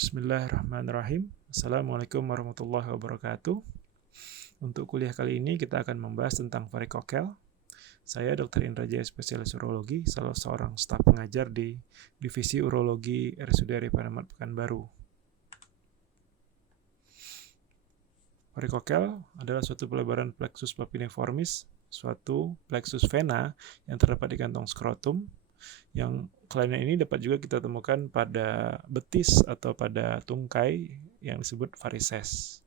Bismillahirrahmanirrahim. Assalamualaikum warahmatullahi wabarakatuh. Untuk kuliah kali ini kita akan membahas tentang varikokel. Saya Dr. Indra Jaya, spesialis urologi, salah seorang staf pengajar di Divisi Urologi RSUD Arifin Ahmad Pekanbaru. Varikokel adalah suatu pelebaran plexus papilliformis, suatu plexus vena yang terdapat di kantong skrotum, yang kelainan ini dapat juga kita temukan pada betis atau pada tungkai yang disebut varises.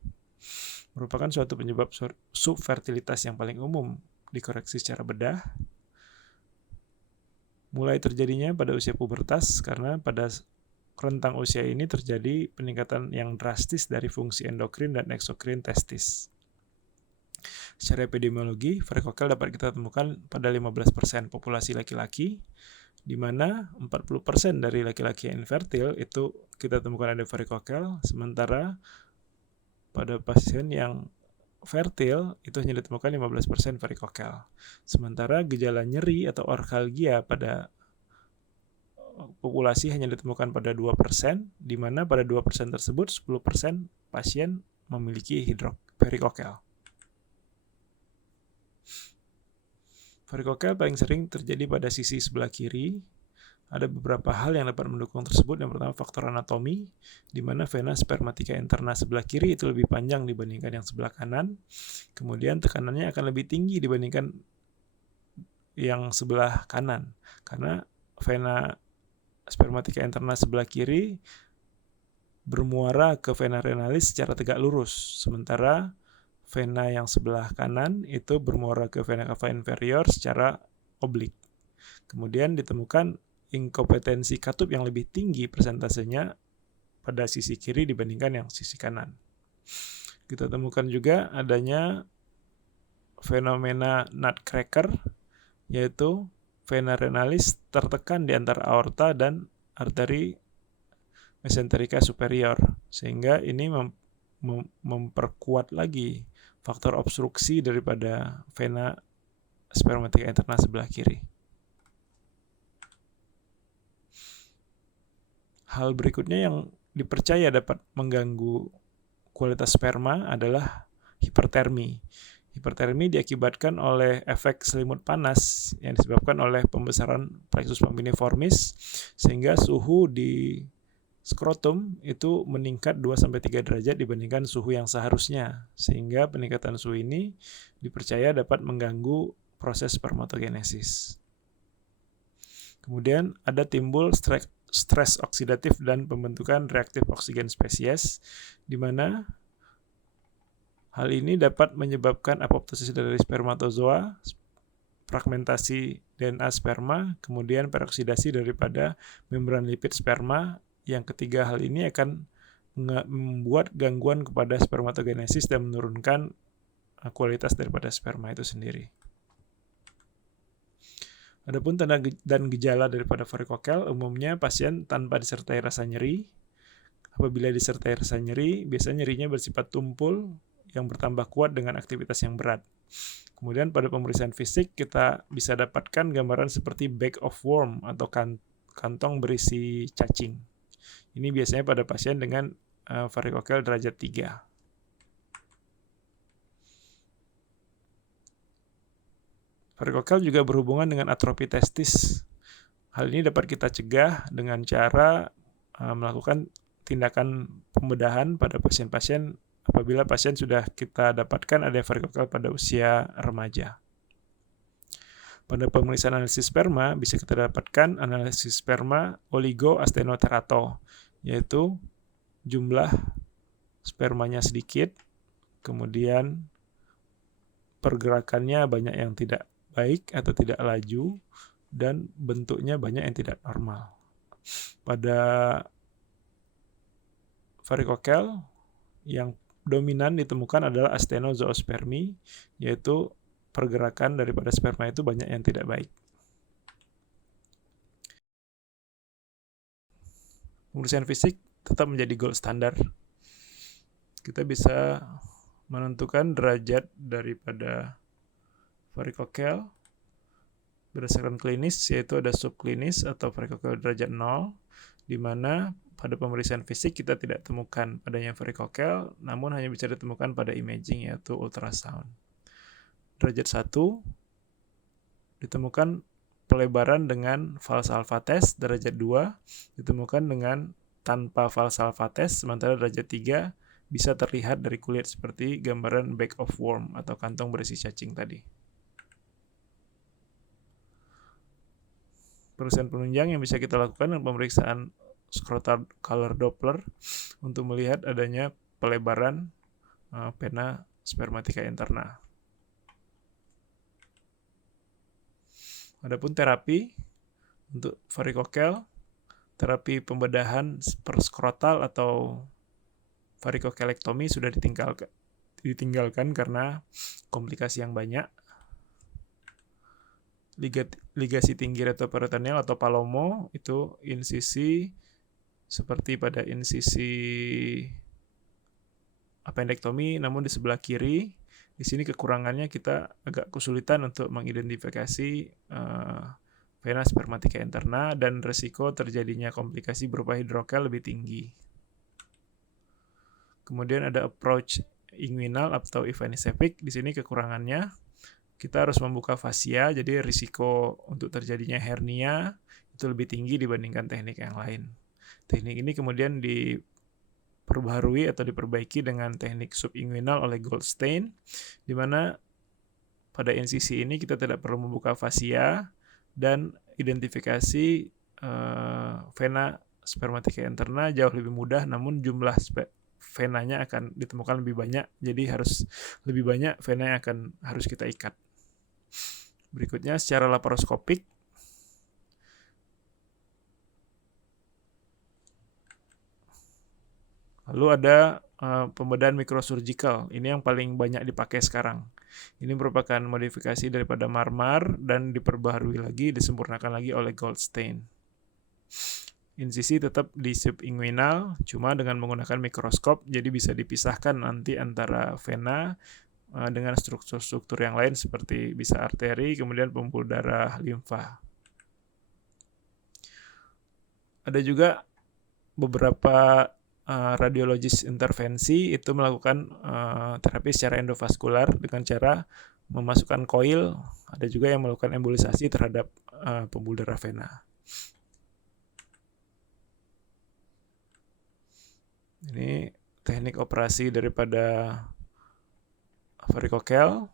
Merupakan suatu penyebab subfertilitas yang paling umum dikoreksi secara bedah. Mulai terjadinya pada usia pubertas karena pada rentang usia ini terjadi peningkatan yang drastis dari fungsi endokrin dan eksokrin testis. Secara epidemiologi, varikokel dapat kita temukan pada 15% populasi laki-laki, di mana 40% dari laki-laki yang infertil itu kita temukan ada varikokel, sementara pada pasien yang fertil itu hanya ditemukan 15% varikokel. Sementara gejala nyeri atau orkalgia pada populasi hanya ditemukan pada 2%, di mana pada 2% tersebut 10% pasien memiliki varikokel. Varikokel paling sering terjadi pada sisi sebelah kiri. Ada beberapa hal yang dapat mendukung tersebut. Yang pertama, faktor anatomi, di mana vena spermatica interna sebelah kiri itu lebih panjang dibandingkan yang sebelah kanan. Kemudian tekanannya akan lebih tinggi dibandingkan yang sebelah kanan, karena vena spermatica interna sebelah kiri bermuara ke vena renalis secara tegak lurus, sementara vena yang sebelah kanan itu bermuara ke vena cava inferior secara oblik. Kemudian ditemukan inkompetensi katup yang lebih tinggi persentasenya pada sisi kiri dibandingkan yang sisi kanan. Kita temukan juga adanya fenomena nutcracker, yaitu vena renalis tertekan di antara aorta dan arteri mesenterica superior, sehingga ini memperkuat lagi faktor obstruksi daripada vena spermatica interna sebelah kiri. Hal berikutnya yang dipercaya dapat mengganggu kualitas sperma adalah hipertermi. Hipertermi diakibatkan oleh efek selimut panas yang disebabkan oleh pembesaran plexus papilliformis, sehingga suhu di skrotum itu meningkat 2-3 derajat dibandingkan suhu yang seharusnya, sehingga peningkatan suhu ini dipercaya dapat mengganggu proses spermatogenesis. Kemudian ada timbul stres oksidatif dan pembentukan reaktif oksigen spesies, di mana hal ini dapat menyebabkan apoptosis dari spermatozoa, fragmentasi DNA sperma, kemudian peroksidasi daripada membran lipid sperma. Yang ketiga hal ini akan membuat gangguan kepada spermatogenesis dan menurunkan kualitas daripada sperma itu sendiri. Adapun tanda dan gejala daripada varikokel, umumnya pasien tanpa disertai rasa nyeri. Apabila disertai rasa nyeri, biasanya nyerinya bersifat tumpul yang bertambah kuat dengan aktivitas yang berat. Kemudian pada pemeriksaan fisik kita bisa dapatkan gambaran seperti bag of worm atau kantong berisi cacing. Ini biasanya pada pasien dengan varikokel derajat 3. Varikokel juga berhubungan dengan atrofi testis. Hal ini dapat kita cegah dengan cara melakukan tindakan pembedahan pada pasien-pasien apabila pasien sudah kita dapatkan ada varikokel pada usia remaja. Pada pemeriksaan analisis sperma bisa kita dapatkan analisis sperma oligoastenoterato, yaitu jumlah spermanya sedikit, kemudian pergerakannya banyak yang tidak baik atau tidak laju, dan bentuknya banyak yang tidak normal. Pada varikokel yang dominan ditemukan adalah astenozoospermi, yaitu pergerakan daripada sperma itu banyak yang tidak baik. Pemeriksaan fisik tetap menjadi gold standar. Kita bisa menentukan derajat daripada varikokel berdasarkan klinis, yaitu ada subklinis atau varikokel derajat 0, di mana pada pemeriksaan fisik kita tidak temukan adanya varikokel, namun hanya bisa ditemukan pada imaging yaitu ultrasound. Derajat 1 ditemukan pelebaran dengan Valsalva test. Derajat 2 ditemukan dengan tanpa Valsalva test, sementara derajat 3 bisa terlihat dari kulit seperti gambaran bag of worm atau kantong berisi cacing tadi. Pemeriksaan penunjang yang bisa kita lakukan dengan pemeriksaan scrotal color Doppler untuk melihat adanya pelebaran vena spermatica interna. Adapun terapi untuk varikokel, terapi pembedahan perskrotal atau varikokelektomi sudah ditinggalkan karena komplikasi yang banyak. Ligasi tinggi retroperitoneal atau Palomo itu insisi seperti pada insisi appendektomi, namun di sebelah kiri. Di sini kekurangannya kita agak kesulitan untuk mengidentifikasi vena spermatica interna dan resiko terjadinya komplikasi berupa hidrokel lebih tinggi. Kemudian ada approach inguinal atau ivanisevic. Di sini kekurangannya kita harus membuka fascia, jadi risiko untuk terjadinya hernia itu lebih tinggi dibandingkan teknik yang lain. Teknik ini kemudian diperbaharui atau diperbaiki dengan teknik subinguinal oleh Goldstein, di mana pada insisi ini kita tidak perlu membuka fascia dan identifikasi vena spermatica interna jauh lebih mudah, namun jumlah venanya akan ditemukan lebih banyak, jadi harus lebih banyak vena yang harus kita ikat. Berikutnya secara laparoskopik, lalu ada pembedahan mikrosurgical. Ini yang paling banyak dipakai sekarang. Ini merupakan modifikasi daripada Marmar dan diperbaharui lagi, disempurnakan lagi oleh Goldstein. Insisi tetap di subinguinal, cuma dengan menggunakan mikroskop, jadi bisa dipisahkan nanti antara vena dengan struktur-struktur yang lain seperti bisa arteri, kemudian pembuluh darah, limfa. Ada juga beberapa radiologis intervensi itu melakukan terapi secara endovaskular dengan cara memasukkan koil. Ada juga yang melakukan embolisasi terhadap pembuluh darah vena. Ini teknik operasi daripada varikokel,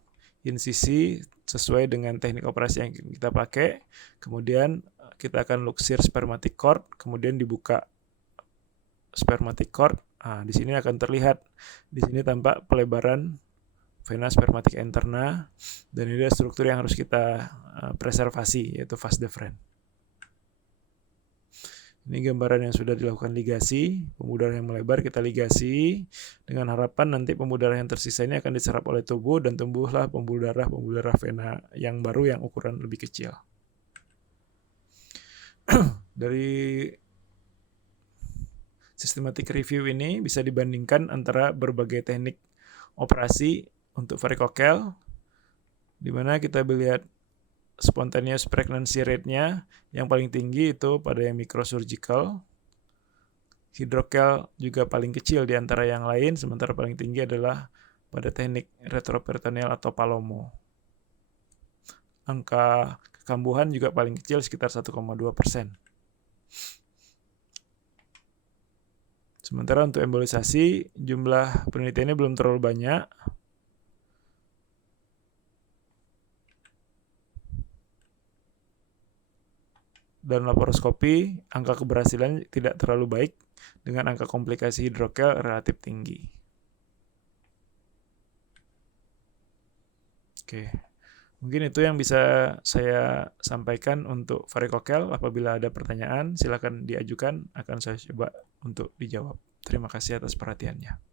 insisi sesuai dengan teknik operasi yang kita pakai. Kemudian kita akan luxir spermatic cord, kemudian dibuka spermatic cord. Di sini akan terlihat, di sini tampak pelebaran vena spermatica interna, dan ini ada struktur yang harus kita preservasi, yaitu vas deferens. Ini gambaran yang sudah dilakukan ligasi, pembuluh darah yang melebar kita ligasi, dengan harapan nanti pembuluh darah yang tersisa ini akan diserap oleh tubuh dan tumbuhlah pembuluh darah vena yang baru yang ukuran lebih kecil. Dari systematic review ini bisa dibandingkan antara berbagai teknik operasi untuk varikokel, di mana kita lihat spontaneous pregnancy rate-nya yang paling tinggi itu pada yang microsurgical. Hidrokel juga paling kecil di antara yang lain, sementara paling tinggi adalah pada teknik retroperitoneal atau Palomo. Angka kekambuhan juga paling kecil sekitar 1,2%. Sementara untuk embolisasi, jumlah penelitiannya belum terlalu banyak. Dan laparoskopi, angka keberhasilan tidak terlalu baik dengan angka komplikasi hidrokel relatif tinggi. Oke, mungkin itu yang bisa saya sampaikan untuk varikokel. Apabila ada pertanyaan, silakan diajukan, akan saya coba untuk dijawab. Terima kasih atas perhatiannya.